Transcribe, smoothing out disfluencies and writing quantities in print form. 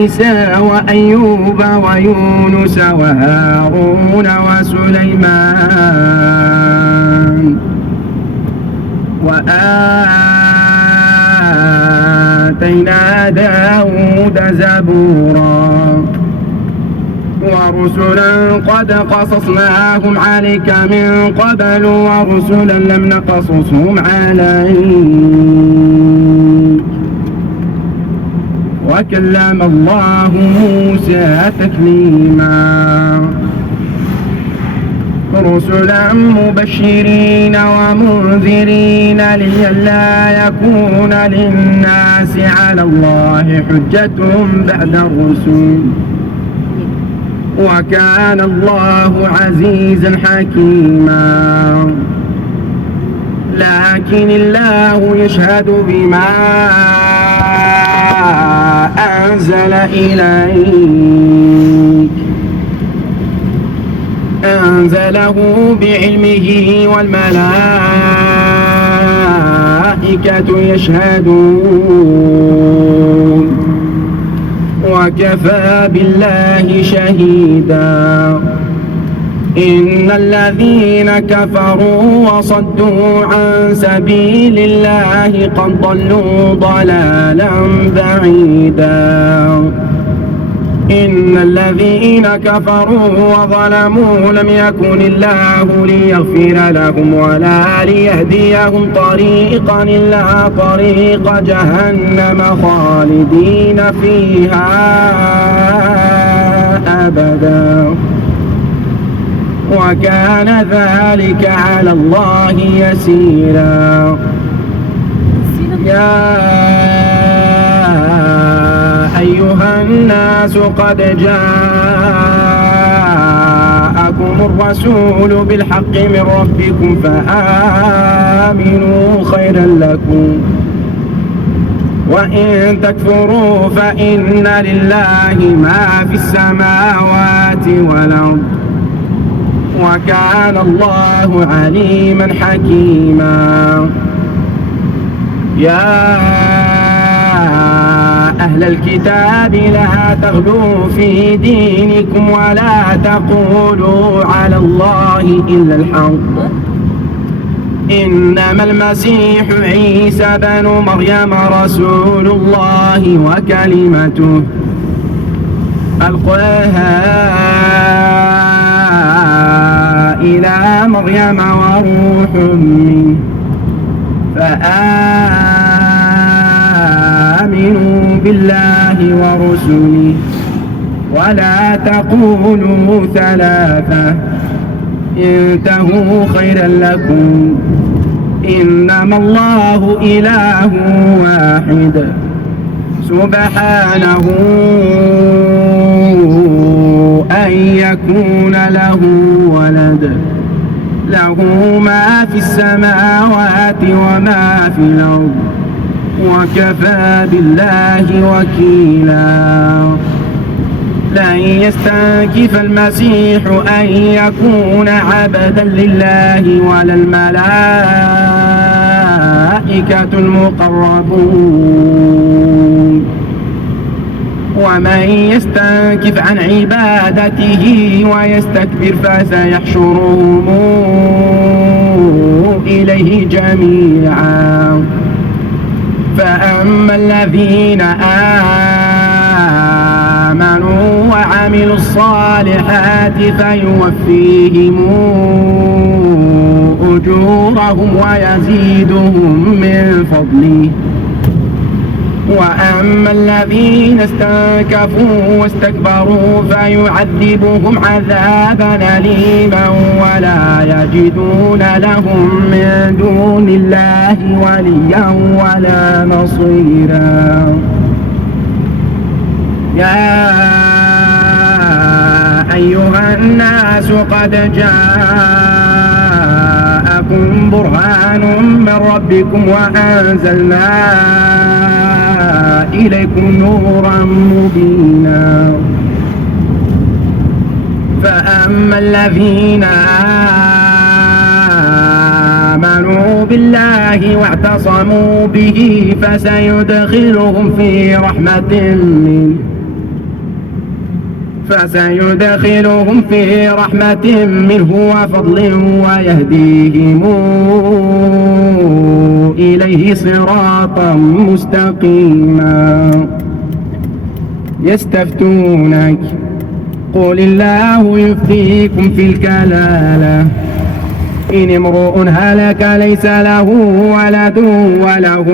عيسى وأيوب ويونس وهارون وسليمان وآتينا داود زبورا ورسلا قد قصصناهم عليك من قبل ورسلا لم نقصصهم عليك وكلم الله موسى تكليما رسلا مبشرين ومنذرين لئلا يكون للناس على الله حجة بعد الرسل وكان الله عزيزا حكيما لكن الله يشهد بما أنزل إليك أنزله بعلمه والملائكة يشهدون وكفى بالله شهيدا إن الذين كفروا وصدوا عن سبيل الله قد ضلوا ضلالا بعيدا إن الذين كفروا وظلموا لم يكن الله ليغفر لهم ولا ليهديهم طريقا إلا طريق جهنم خالدين فيها أبدا وكان ذلك على الله يسيرا يا أيها الناس قد جاءكم الرسول بالحق من ربكم فآمنوا خيرا لكم وإن تكفروا فإن لله ما في السماوات والأرض وكان الله عليما حكيما يا أهل الكتاب لا تغلوا في دينكم ولا تقولوا على الله إلا الحق إنما المسيح عيسى بن مريم رسول الله وكلمته ألقاها إلى مريم وروح منه فآمنوا بالله ورسله ولا تقولوا ثلاثة انتهوا خيرا لكم إنما الله إله واحد سبحانه أن يكون له ولد له ما في السماوات وما في الأرض وكفى بالله وكيلا لن يستنكف المسيح أن يكون عبدا لله ولا الملائكة المقربون ومن يستنكف عن عبادته ويستكبر فسيحشرهم إليه جميعا فأما الذين آمنوا وعملوا الصالحات فيوفيهم أجورهم ويزيدهم من فضله وأما الذين استنكفوا واستكبروا فيعذبهم عذابا أليما ولا يجدون لهم من دون الله وليا ولا نصيرا يا أيها الناس قد جاءكم برهان من ربكم وأنزلنا إليكم نورا مبينا فأما الذين آمنوا بالله واعتصموا به فسيدخلهم في رحمة منه فسيدخلهم في رحمة منه وفضل ويهديهم إليه صراطا مستقيما. يستفتونك قل الله يفتيكم في الكلالة إن امرؤ هلك ليس له ولد وله